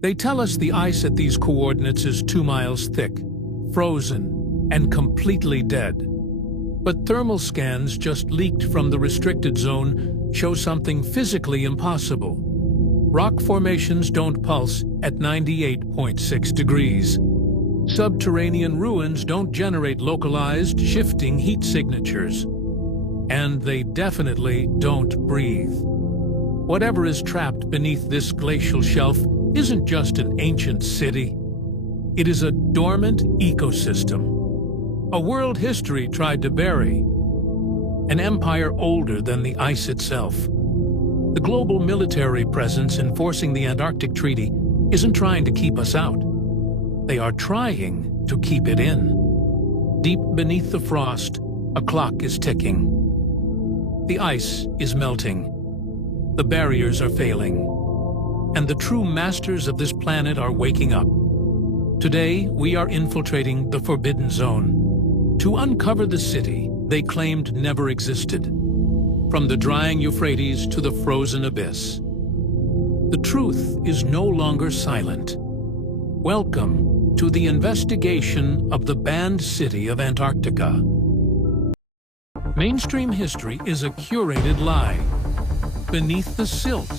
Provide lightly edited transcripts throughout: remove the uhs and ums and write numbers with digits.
They tell us the ice at these coordinates is 2 miles thick, frozen, and completely dead. But thermal scans just leaked from the restricted zone show something physically impossible. Rock formations don't pulse at 98.6 degrees. Subterranean ruins don't generate localized, shifting heat signatures. And they definitely don't breathe. Whatever is trapped beneath this glacial shelf isn't just an ancient city. It is a dormant ecosystem. A world history tried to bury. An empire older than the ice itself. The global military presence enforcing the Antarctic Treaty isn't trying to keep us out. They are trying to keep it in. Deep beneath the frost, a clock is ticking. The ice is melting. The barriers are failing. And the true masters of this planet are waking up. Today, we are infiltrating the Forbidden Zone to uncover the city they claimed never existed, from the drying Euphrates to the frozen abyss. The truth is no longer silent. Welcome to the investigation of the banned city of Antarctica. Mainstream history is a curated lie. Beneath the silt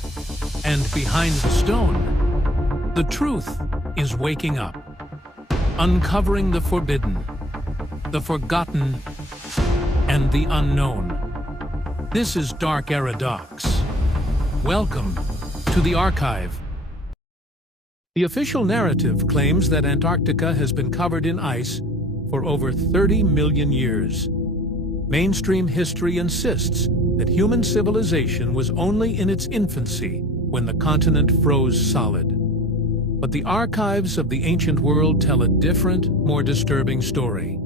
and behind the stone, the truth is waking up, uncovering the forbidden, the forgotten, and the unknown. This is Dark Era Docs. Welcome to the archive. The official narrative claims that Antarctica has been covered in ice for over 30 million years. Mainstream history insists that human civilization was only in its infancy when the continent froze solid. But the archives of the ancient world tell a different, more disturbing story.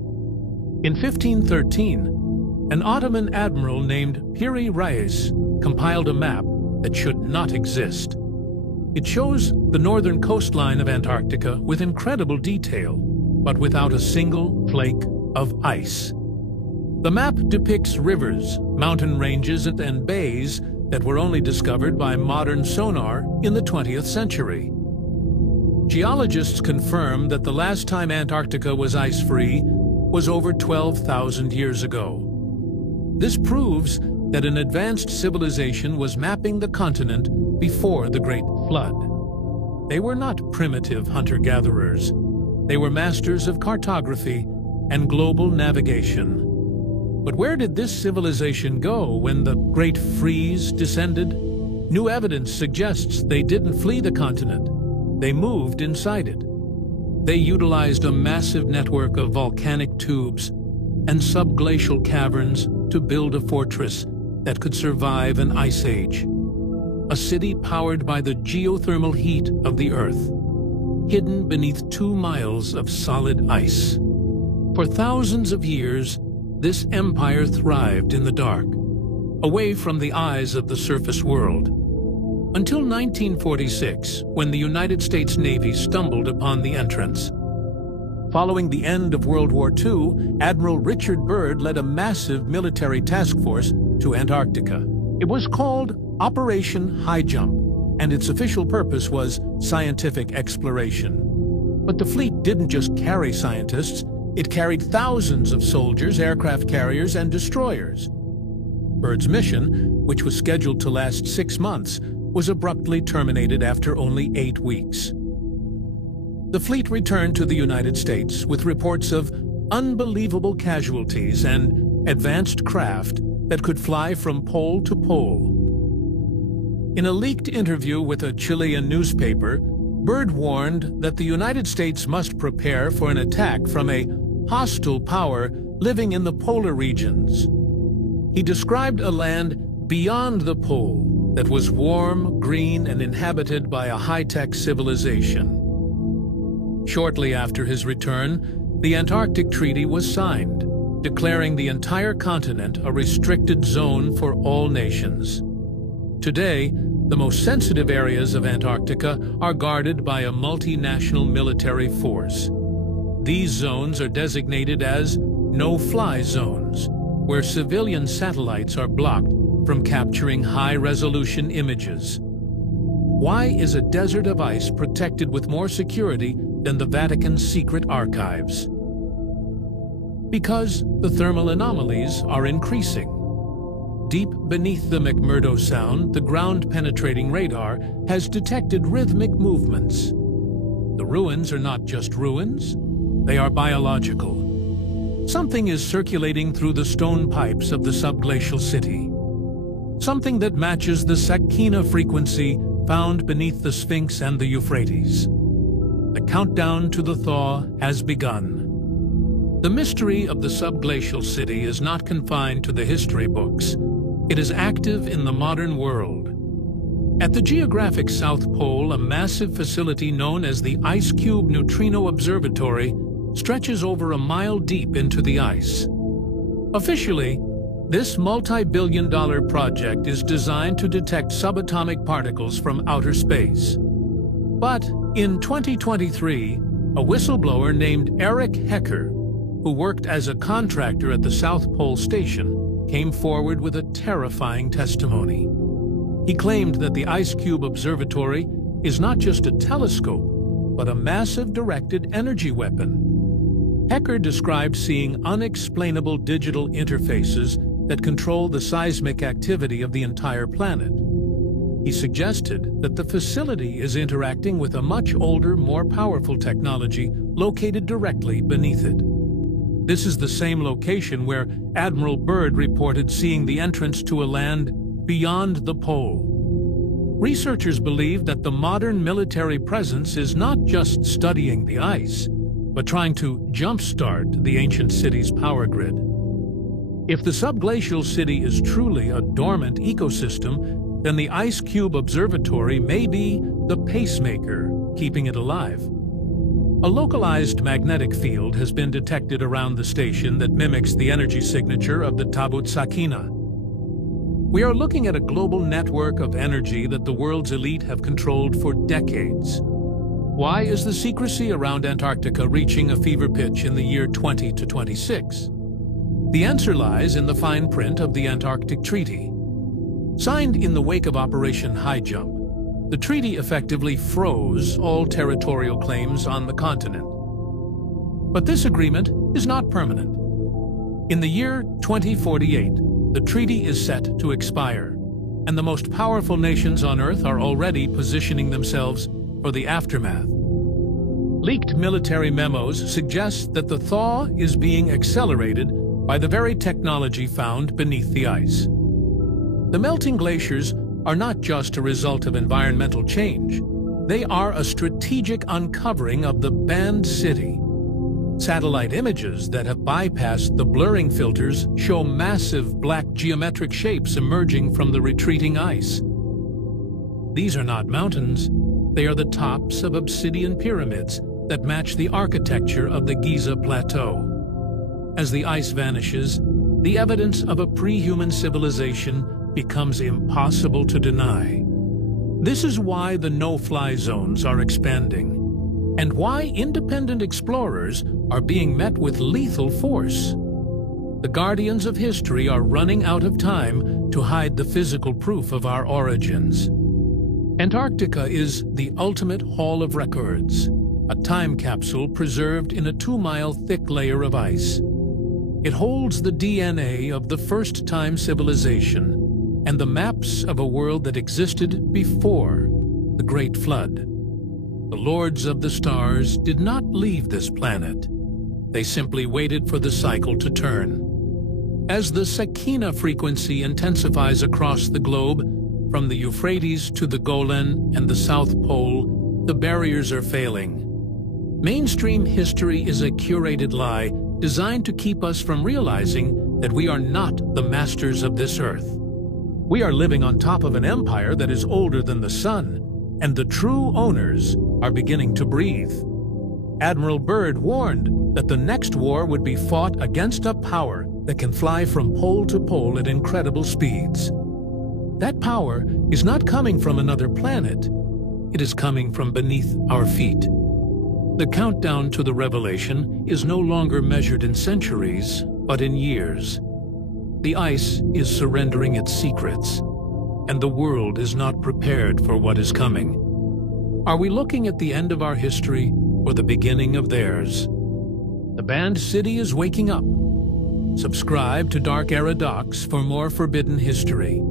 In 1513, an Ottoman admiral named Piri Reis compiled a map that should not exist. It shows the northern coastline of Antarctica with incredible detail, but without a single flake of ice. The map depicts rivers, mountain ranges, and bays that were only discovered by modern sonar in the 20th century. Geologists confirm that the last time Antarctica was ice-free was over 12,000 years ago. This proves that an advanced civilization was mapping the continent before the Great Flood. They were not primitive hunter-gatherers. They were masters of cartography and global navigation. But where did this civilization go when the Great Freeze descended? New evidence suggests they didn't flee the continent. They moved inside it. They utilized a massive network of volcanic tubes and subglacial caverns to build a fortress that could survive an ice age. A city powered by the geothermal heat of the Earth, hidden beneath 2 miles of solid ice. For thousands of years, this empire thrived in the dark, away from the eyes of the surface world. Until 1946, when the United States Navy stumbled upon the entrance. Following the end of World War II, Admiral Richard Byrd led a massive military task force to Antarctica. It was called Operation Highjump, and its official purpose was scientific exploration. But the fleet didn't just carry scientists, it carried thousands of soldiers, aircraft carriers, and destroyers. Byrd's mission, which was scheduled to last 6 months, was abruptly terminated after only 8 weeks. The fleet returned to the United States with reports of unbelievable casualties and advanced craft that could fly from pole to pole. In a leaked interview with a Chilean newspaper, Byrd warned that the United States must prepare for an attack from a hostile power living in the polar regions. He described a land beyond the pole that was warm, green, and inhabited by a high-tech civilization. Shortly after his return, the Antarctic Treaty was signed, declaring the entire continent a restricted zone for all nations. Today, the most sensitive areas of Antarctica are guarded by a multinational military force. These zones are designated as no-fly zones, where civilian satellites are blocked from capturing high-resolution images. Why is a desert of ice protected with more security than the Vatican's secret archives? Because the thermal anomalies are increasing. Deep beneath the McMurdo Sound, the ground-penetrating radar has detected rhythmic movements. The ruins are not just ruins, they are biological. Something is circulating through the stone pipes of the subglacial city. Something that matches the Sakina frequency found beneath the Sphinx and the Euphrates. The countdown to the thaw has begun. The mystery of the subglacial city is not confined to the history books. It is active in the modern world. At the geographic South Pole, a massive facility known as the IceCube Neutrino Observatory stretches over a mile deep into the ice. Officially, this multi-billion-dollar project is designed to detect subatomic particles from outer space. But in 2023, a whistleblower named Eric Hecker, who worked as a contractor at the South Pole Station, came forward with a terrifying testimony. He claimed that the IceCube Observatory is not just a telescope, but a massive directed energy weapon. Hecker described seeing unexplainable digital interfaces that control the seismic activity of the entire planet. He suggested that the facility is interacting with a much older, more powerful technology located directly beneath it. This is the same location where Admiral Byrd reported seeing the entrance to a land beyond the pole. Researchers believe that the modern military presence is not just studying the ice, but trying to jumpstart the ancient city's power grid. If the subglacial city is truly a dormant ecosystem, then the IceCube Observatory may be the pacemaker keeping it alive. A localized magnetic field has been detected around the station that mimics the energy signature of the Tabut Sakina. We are looking at a global network of energy that the world's elite have controlled for decades. Why is the secrecy around Antarctica reaching a fever pitch in the year 2026? The answer lies in the fine print of the Antarctic Treaty. Signed in the wake of Operation Highjump, the treaty effectively froze all territorial claims on the continent. But this agreement is not permanent. In the year 2048, the treaty is set to expire, and the most powerful nations on Earth are already positioning themselves for the aftermath. Leaked military memos suggest that the thaw is being accelerated by the very technology found beneath the ice. The melting glaciers are not just a result of environmental change. They are a strategic uncovering of the banned city. Satellite images that have bypassed the blurring filters show massive black geometric shapes emerging from the retreating ice. These are not mountains. They are the tops of obsidian pyramids that match the architecture of the Giza Plateau. As the ice vanishes, the evidence of a pre-human civilization becomes impossible to deny. This is why the no-fly zones are expanding, and why independent explorers are being met with lethal force. The guardians of history are running out of time to hide the physical proof of our origins. Antarctica is the ultimate hall of records, a time capsule preserved in a 2-mile thick layer of ice. It holds the DNA of the first-time civilization and the maps of a world that existed before the Great Flood. The Lords of the Stars did not leave this planet. They simply waited for the cycle to turn. As the Sakina frequency intensifies across the globe, from the Euphrates to the Golan and the South Pole, the barriers are failing. Mainstream history is a curated lie designed to keep us from realizing that we are not the masters of this Earth. We are living on top of an empire that is older than the sun, and the true owners are beginning to breathe. Admiral Byrd warned that the next war would be fought against a power that can fly from pole to pole at incredible speeds. That power is not coming from another planet. It is coming from beneath our feet. The countdown to the revelation is no longer measured in centuries, but in years. The ice is surrendering its secrets. and the world is not prepared for what is coming. Are we looking at the end of our history or the beginning of theirs? The banned city is waking up. Subscribe to Dark Era Docs for more forbidden history.